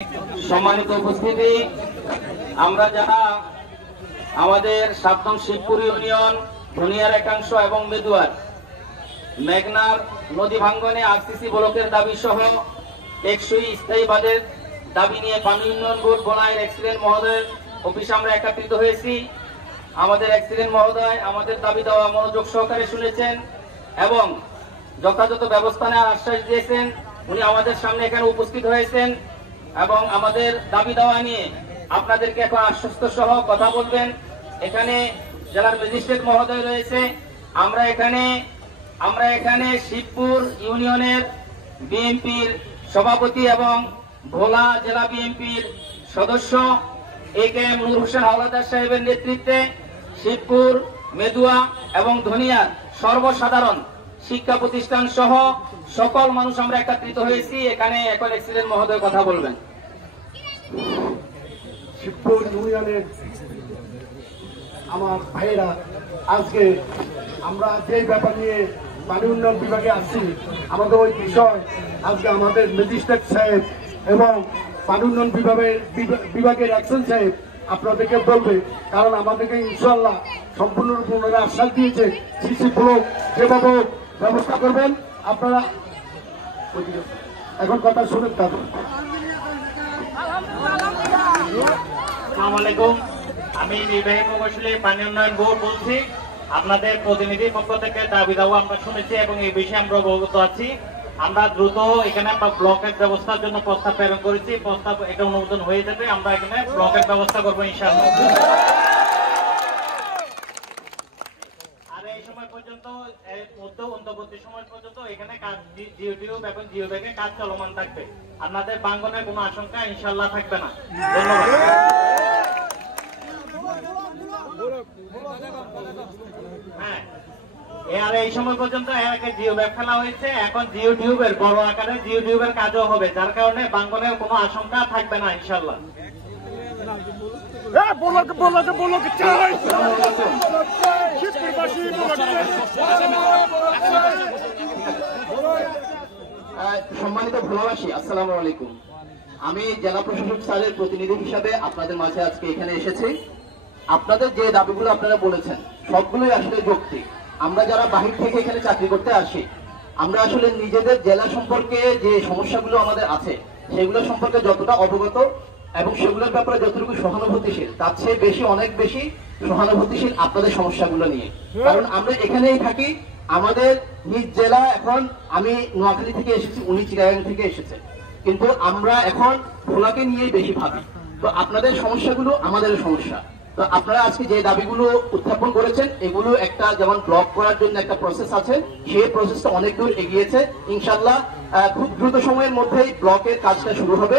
সম্মানিত উপস্থিতি, আমরা যারা আমাদের ৭ নং শিবপুর ইউনিয়ন ধনিয়ার একাংশ এবং মেদুয়ার মেঘনার নদী ভাঙ্গনে আরসিসি ব্লকের দাবি সহ টেকসই স্থায়ী বাঁধের দাবি নিয়ে পানি উন্নয়ন বোর্ড বনাইয়ের এক্সিলেন্ট মহোদয়ের অফিসে আমরা একত্রিত হয়েছি। আমাদের এক্সিলেন্ট মহোদয় আমাদের দাবি দেওয়া মনোযোগ সহকারে শুনেছেন এবং যথাযথ ব্যবস্থা নেওয়ার আশ্বাস দিয়েছেন। উনি আমাদের সামনে এখানে উপস্থিত হয়েছেন এবং আমাদের দাবি দেওয়া নিয়ে আপনাদেরকে এখন আশ্বস্ত সহ কথা বলবেন। এখানে জেলার ম্যাজিস্ট্রেট মহোদয় রয়েছে। আমরা এখানে শিবপুর ইউনিয়নের বিএনপির সভাপতি এবং ভোলা জেলা বিএনপির সদস্য একেএম নূর হোসেন হাওলাদার সাহেবের নেতৃত্বে শিবপুর, মেদুয়া এবং ধনিয়ার সর্বসাধারণ শিক্ষা প্রতিষ্ঠান সহ সকল মানুষ আমরা একত্রিত হয়েছি। এখানে এখন এক্সিলেন্ট মহোদয় কথা বলবেন। শিবপুর ইউনিয়নের আমার ভাইয়েরা, আজকে আমরা যে ব্যাপার নিয়ে পানি উন্নয়ন বিভাগে আসছি, আমাদের ওই বিষয় আজকে আমাদের ম্যাজিস্ট্রেট সাহেব এবং পানি উন্নয়ন বিভাগের অ্যাকশন সাহেব আপনাদেরকে বলবে, কারণ আমাদেরকে ইনশাল্লাহ সম্পূর্ণরূপে ওনারা আশ্বাস দিয়েছে সিসি ব্লক যেভাবে ব্যবস্থা করবেন। আপনারা এখন কথা শুনেন। তারপর আসসালামু আলাইকুম, আমি নির্বাহী প্রকৌশলী পানি উন্নয়ন বোর্ড বলছি। আপনাদের প্রতিনিধি পক্ষ থেকে দাবি দাওয়া আমরা শুনেছি এবং এই বিষয়ে আমরা অবগত আছি। আমরা দ্রুত এখানে ব্লকের ব্যবস্থার জন্য প্রস্তাব প্রেরণ করেছি। প্রস্তাব এটা অনুমোদন হয়ে যাবে, আমরা এখানে ব্লকের ব্যবস্থা করবো ইনশাআল্লাহ। আর এই সময় পর্যন্ত অন্তর্বর্তী সময় পর্যন্ত এখানে কাজ জিওটিউব এবং জিও ব্যাগে কাজ চলমান থাকবে। আপনাদের বাঙ্গনের কোনো আশঙ্কা ইনশাআল্লাহ থাকবে না। ধন্যবাদ। হ্যাঁ, আর এই সময় পর্যন্ত জিও ব্যাগ ফেলা হয়েছে। এখন জিও টিউবের বড় আকারে জিও টিউবের কাজও হবে, যার কারণে বাঙ্গনের কোনো আশঙ্কা থাকবে না ইনশাআল্লাহ। সম্মানিত ভোলাবাসী, আসসালামু আলাইকুম। আমি জেলা প্রশাসক স্যারের প্রতিনিধি হিসাবে আপনাদের মাঝে আজকে এখানে এসেছি। আপনাদের যে দাবিগুলো আপনারা বলেছেন সবগুলোই আসলে যৌক্তিক। আমরা যারা বাহির থেকে এখানে চাকরি করতে আসি, আমরা আসলে নিজেদের জেলা সম্পর্কে যে সমস্যাগুলো আমাদের আছে সেগুলো সম্পর্কে যতটা অবগত এবং সেগুলোর ব্যাপারে যতটুকু সহানুভূতিশীল, তার চেয়ে বেশি, অনেক বেশি সহানুভূতিশীল আপনাদের সমস্যাগুলো নিয়ে। কারণ আমরা এখানেই থাকি। আমাদের নিজ জেলা, এখন আমি নোয়াখালী থেকে এসেছি, উনি চিটাগাং থেকে এসেছে, কিন্তু আমরা এখন ভোলাকে নিয়েই বেশি ভাবি। তো আপনাদের সমস্যাগুলো আমাদেরও সমস্যা। তো আপনারা আজকে যে দাবিগুলো উত্থাপন করেছেন, এগুলো একটা যেমন ব্লক করার জন্য একটা প্রসেস আছে, সেই প্রসেসটা অনেক দূর এগিয়েছে। ইনশাল্লাহ খুব দ্রুত সময়ের মধ্যেই ব্লকের কাজটা শুরু হবে।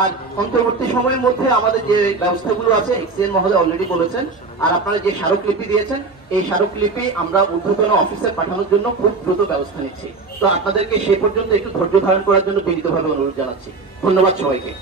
আর অন্তর্বর্তী সময়ের মধ্যে আমাদের যে ব্যবস্থাগুলো আছে, এক্সিলেন্ট মহোদয় অলরেডি বলেছেন, আর আপনারা যে স্মারকলিপি দিয়েছেন, এই স্মারকলিপি আমরা ঊর্ধ্বতন অফিসে পাঠানোর জন্য খুব দ্রুত ব্যবস্থা নিচ্ছি। তো আপনাদেরকে সে পর্যন্ত একটু ধৈর্য ধারণ করার জন্য বিনীতভাবে অনুরোধ জানাচ্ছি। ধন্যবাদ সবাইকে।